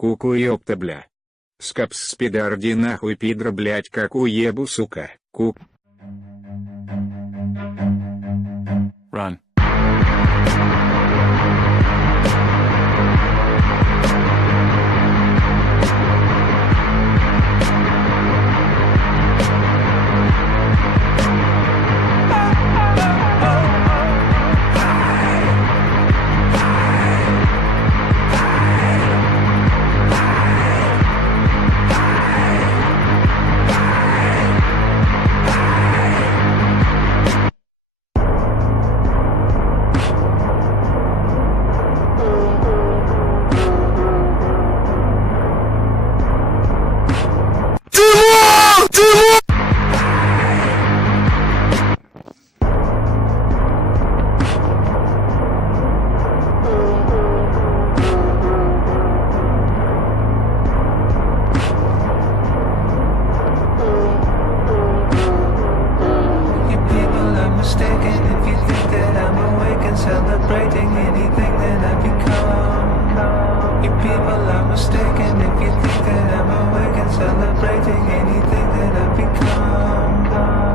Куку ёпта бля. Скапс спидарди нахуй пидра блять как уебу сука. Run. Mistaken if you think that I'm awake and celebrating anything that I become. You people are mistaken if you think that I'm awake and celebrating anything that I become.